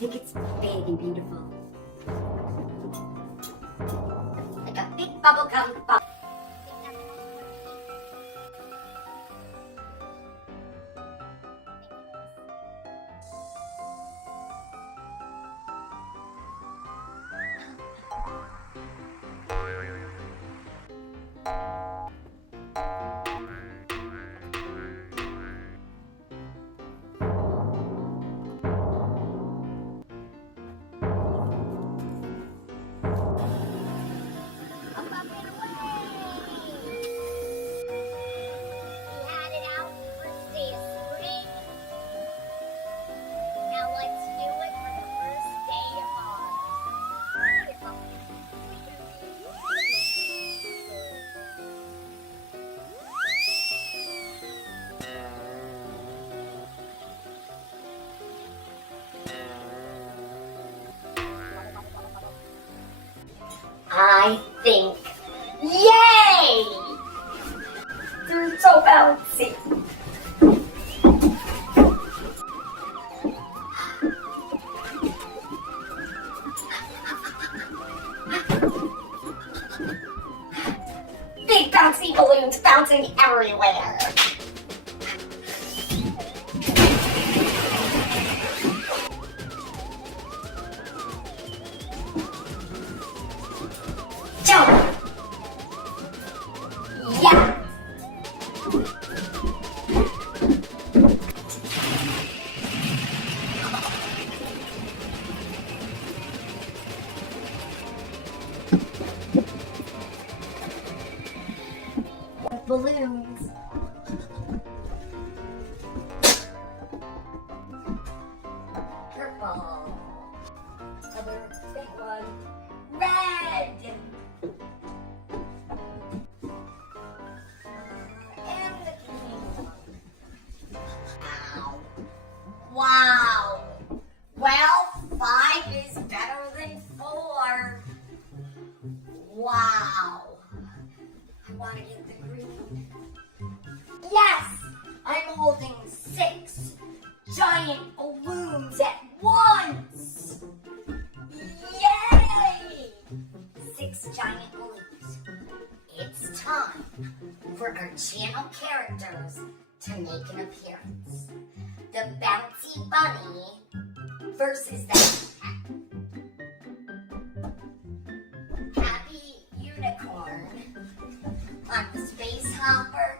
think it's big and beautiful. Like a big bubblegum bubble. I think, yay! They're so bouncy. Big bouncy balloons bouncing everywhere. Jump! Yeah! Balloons. Purple. Another big one. Red. And the green one. Ow. Wow. Well, 5 is better than 4. Wow. I want to get the green. Yes! I'm holding 6 giant balloons at once! Yay! 6 giant balloons. It's time for our channel characters to make an appearance. The Bouncy Bunny versus the Happy Unicorn on the Space Hopper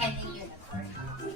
and the Unicorn Hopper.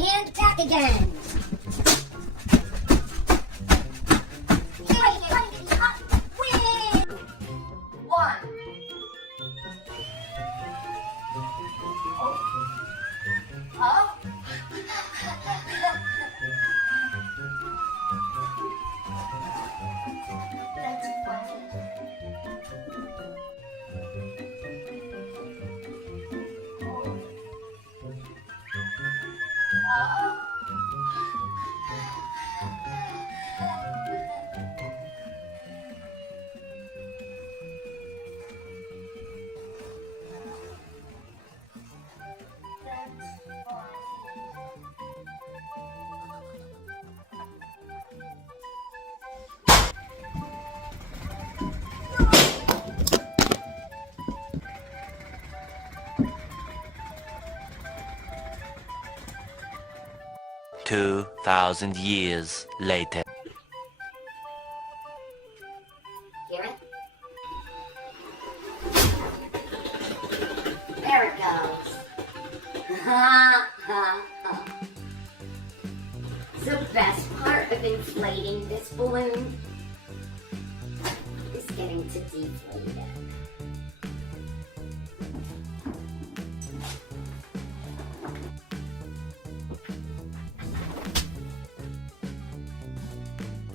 And attack again. Two 2,000 years later. Hear it? There it goes. Ha ha ha. The best part of inflating this balloon is getting to deflate it.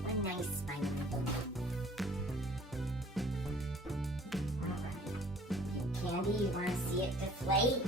A nice spiny balloon. Alright, you candy. You want to see it deflate?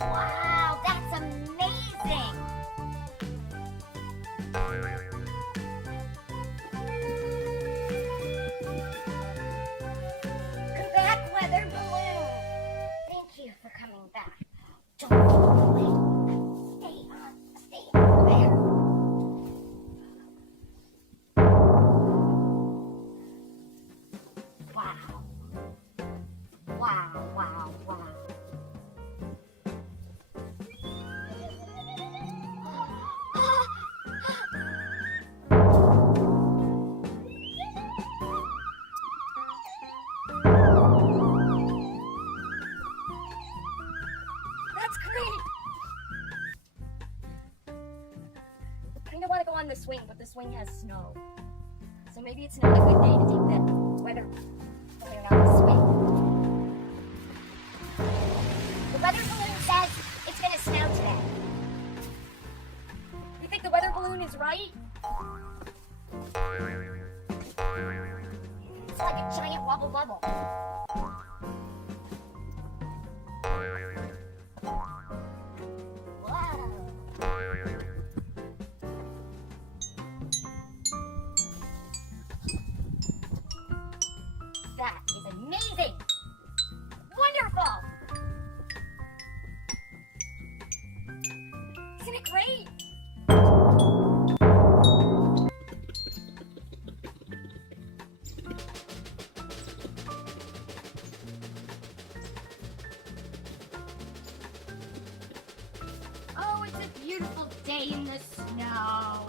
Wow, that's amazing! Come back, weather balloon! Thank you for coming back. Don't go away. Stay on there. Wow. Wow, wow, wow. That's great! I kinda wanna go on the swing, but the swing has snow. So maybe it's not a good day to take the weather balloon on the swing. The weather balloon says it's gonna snow today. You think the weather balloon is right? It's like a giant wobble bubble. Wow. That is amazing! Wonderful! Isn't it great? Oh, it's a beautiful day in the snow.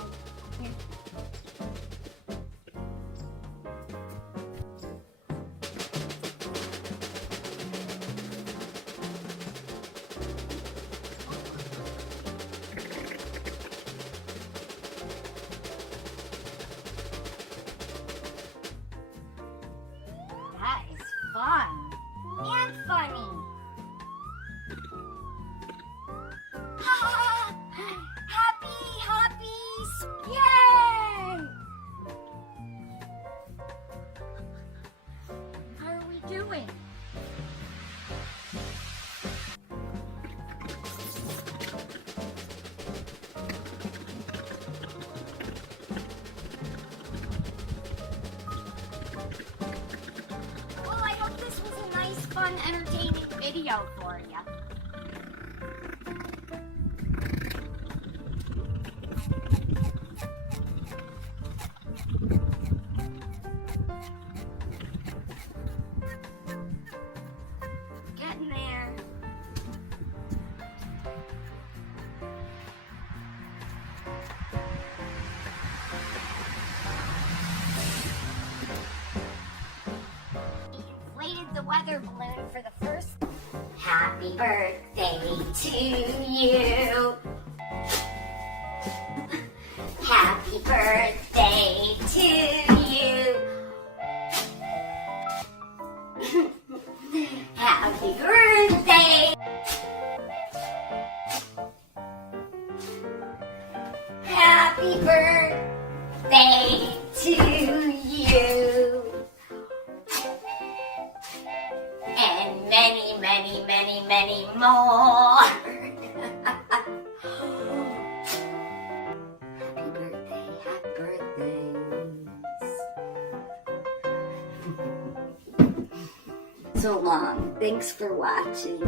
That is fun and funny. Happy hoppies! Yay! How are we doing? Well, I hope this was a nice, fun, entertaining video for you. Getting there. Inflated the weather balloon for the first. Happy birthday to you. Happy birthday to you. Happy birthday. Happy birthday to you. so long. Thanks for watching.